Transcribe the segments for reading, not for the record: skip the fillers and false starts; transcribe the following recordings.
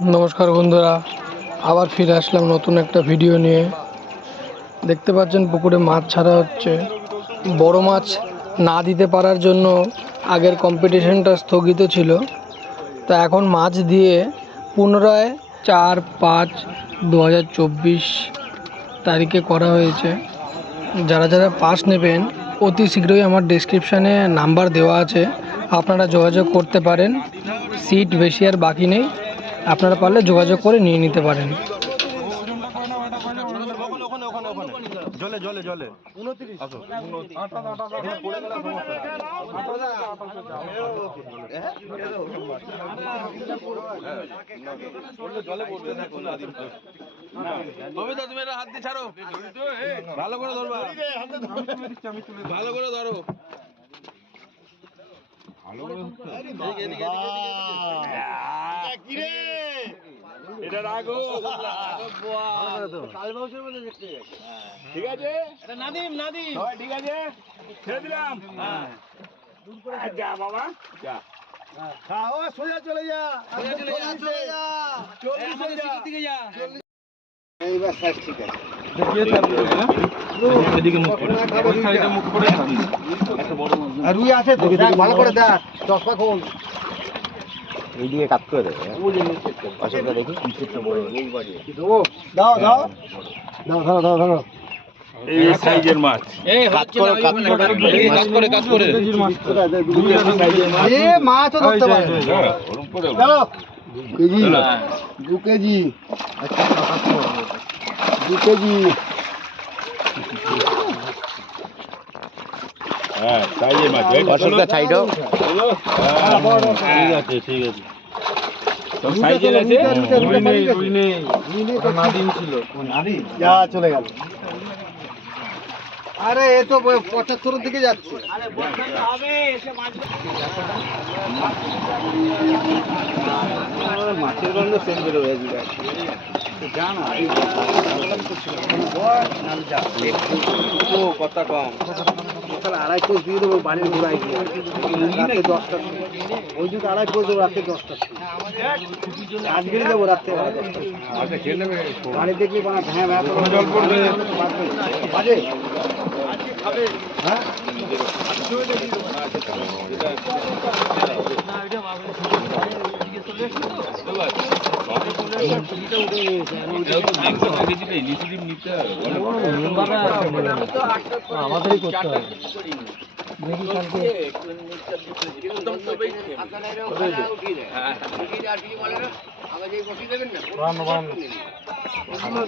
নমস্কার বন্ধুরা, আবার ফিরে আসলাম নতুন একটা ভিডিও নিয়ে। দেখতে পাচ্ছেন পুকুরে মাছ ছাড়া হচ্ছে। বড় মাছ না দিতে পারার জন্য আগের কম্পিটিশনটা স্থগিত ছিল, তা এখন মাছ দিয়ে পুনরায় 4-5-2024 তারিখে করা হয়েছে। যারা যারা পাস নেবেন অতি শীঘ্রই আমার ডেসক্রিপশানে নাম্বার দেওয়া আছে, আপনারা যোগাযোগ করতে পারেন। সিট বেশি আর বাকি নেই, আপনারা পারলে যোগাযোগ করে নিয়ে নিতে পারেন। হাত দিয়ে ছাড়ো, ভালো করে ধরবা, ভালো করে ধরো। এটা রাখো, ঠিক আছে? নাদিম নাদিম ঠিক আছে, ছেড়ে দিলাম। যা বাবা যা, সোজা চলে যা, এইবার স্যার ঠিক আছে। রুই আছে তো, ভালো করে দেখ, চশমা খোল, এইদিকে কাট করে দেবে। অসুবিধা দেখি দাও দাও দাও, ধরো ধরো ধরো। এই সাইজের মাছ, কাট করে কাট করে কাট করে এ মাছও ধরতে পারে। চলো 2 কেজি, আচ্ছা 2 কেজি। হ্যাঁ সাইজের মাছ, অসুবিধা সাইডও ঠিক আছে ঠিক আছে। সব সাইজের আছে, রুই নেই, নাদিম ছিল, নাদিম যা চলে গেল। আরে এ তো 75 দিকে যাচ্ছে। আরে বসাতে হবে এসে মাছ, মাছের গন্ধ সেম বের হয়ে যাবে। জানা ও কথা কম, তাহলে 2.5 কোষ দিয়ে দেবো বাড়ির ঘোড়ায় গিয়ে রাতে 10টা, ওই জন্য 2.5 কোষ দেবো রাতে 10টা, আজকে দেবো রাতে 10টা। আচ্ছা খেয়ে নেবে, বাড়ি দেখলে হ্যাঁ হ্যাঁ জল পড়বে বাজে খাবে। হ্যাঁ আমাদেরই করতে হবে। দেখি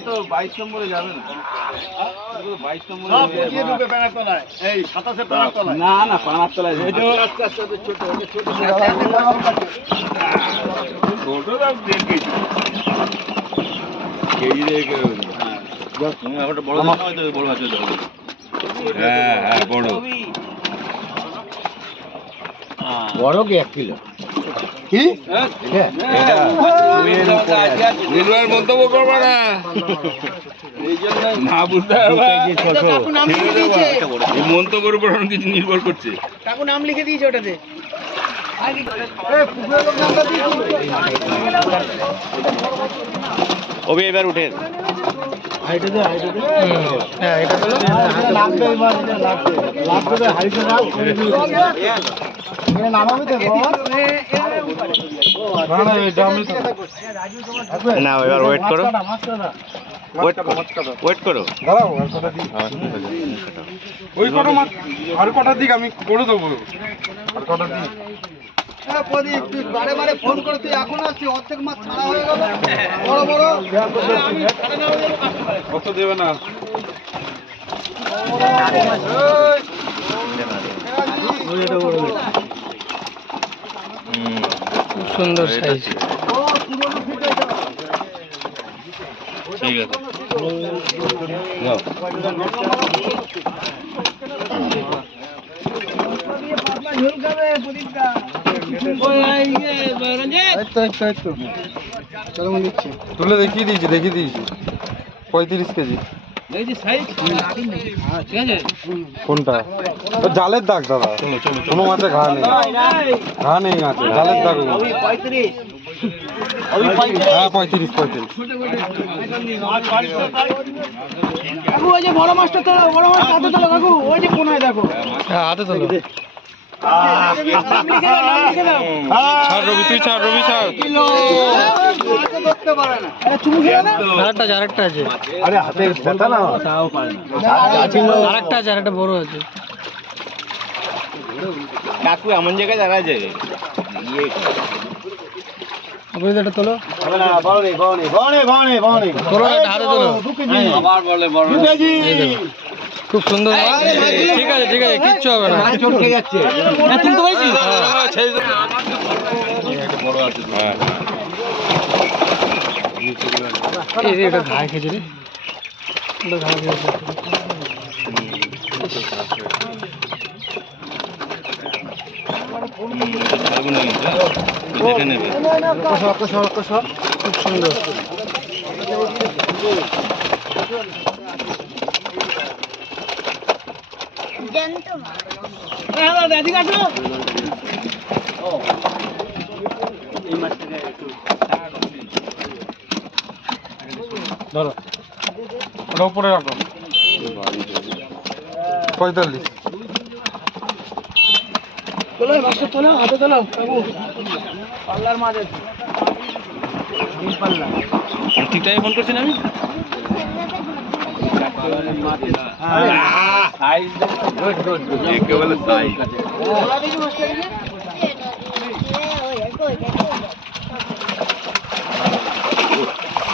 তো 22 নম্বরে যাবে না, 22 নম্বরে এই 27 পানার তলায়, না না পানার তলায় ছোট দাম 1.5 কেজি কেজি রেখে একটা বড় দাম হয় তো, বড় আছে তো। হ্যাঁ হ্যাঁ বড় বড় কি 1 কিলো কি? এটা নির্ভর মন্তব্য করবা না, না বুঝতে পারবা। এই মন্তব্যের উপর কিছু নির্ভর করছে। কাকু নাম লিখে দিয়েছে ওটাতে। ওবি এবার উঠে হাইটে দে, হাইটে দে, হ্যাঁ এটা তো লাগবে, এবার লাগবে হাইটে না, এটা নামাবি তো না, এবার ওয়েট করো, ওয়েট করো দাঁড়াও, আর কটা দিক, ওই কটা মাছ আর কটা দিক আমি করে দেবো, আর কটা দিক। প্রদীপ তুই বারে বারে ফোন করে, তুই এখন আসছিস, অর্ধেক মাছ ছাড়া হয়ে গেল, বড় বড় কত দেবে না। খুব সুন্দর সাইজ, ঠিক আছে। তুলে দেখিয়ে দিয়েছি 35 কেজি। কোনটা? জালের দাগ দাদা, কোনো মাছে ঘা নেই, ঘা নেই মাছে, জালের দাগ। হ্যাঁ 35 35। কাকু ওই যে বড় মাছটা তোলো, বড় মাছ হাতে তোলো কাকু, ওই যে কোনায় দেখো। হ্যাঁ হাতে তোলো। ছাড় রবি, তুই ছাড় রবি, ছাড়। চুমু খেয়ে না? আরেকটা আছে। আরে হাতের ব্যথা না, তাও পারে না। আরেকটা আছে, আরেকটা বড় আছে। কাকু এমন জায়গায় দাঁড়ায় যায় আপনি এটা তোলো। হবে না, বড় নেই, বড় নেই, বড় নেই, বড় নেই, বড় নেই। তোলো না, এটা হাতে তোলো। 2 কেজি। আবার বলে বড় 2 কেজি। এই দেখো। খুব সুন্দর মাছ। ঠিক আছে ঠিক আছে, কিচ্ছু হবে না। মাছ চটকে যাচ্ছে। তুলতে পারছিস? বড় আছে। হ্যাঁ এই রে, এটা ঘায়ে খেয়েছে রে। এটা ঘায়ে খেয়েছে। দেখে নেবে খুব সুন্দর। ধরো, ওটা উপরে রাখো। 45। তোলো, মাছটা তোলো, হাতে তোলো কাকু। পাল্লার মাছ আছে। তিন পাল্লা। ঠিক টাইমে ফোন করছেন আমি একেবারে তাই তোলা দেখি মাছটা দেখি।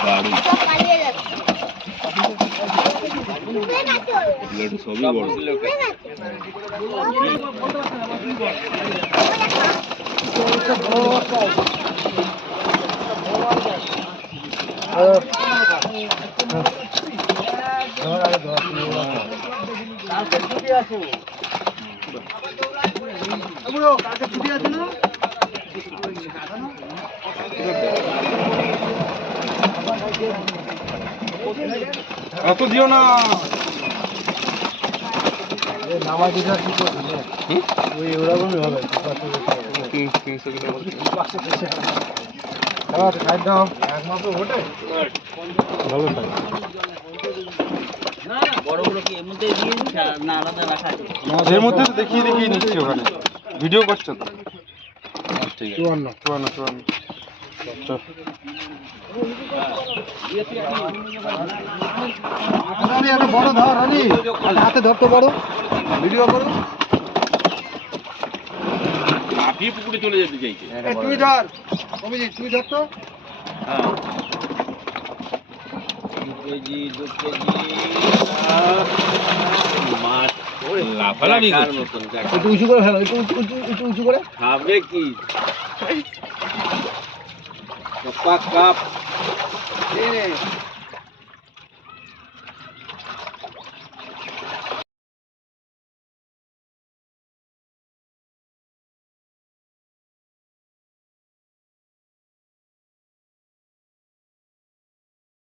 দারুণ সবই বড় কালকে ছুটি আছে ও। বুড়ো, কালকে ছুটি আছে না? এত দিও না। নামাজিটা কি করবে? ওই ওরকমই হবে। 300 কিলো। খাবার খাই দাও। এক মাসও ওঠে? ভালো থাকে। বড়গুলো কি এর মধ্যে দিয়ে না আলাদা রাখা আছে এর মধ্যে তো দেখিয়ে দেখিয়ে নিচ্ছি ওখানে। ভিডিও করছো তো? ঠিক আছে। 54। 54। চল। রানি একটা বড় ধর, রানি হাতে ধর তো বড়, ভিডিও করো। আপনি পুকুরে চলে যেতে চাইছে তুই ধর, অভিজিৎ তুই ধর তো। হ্যাঁ 2 কেজি মাছ লাফালাফি মতন একটু উঁচু করে ফেলো, একটু একটু উঁচু করে। খাবে কি কাপ এই নে।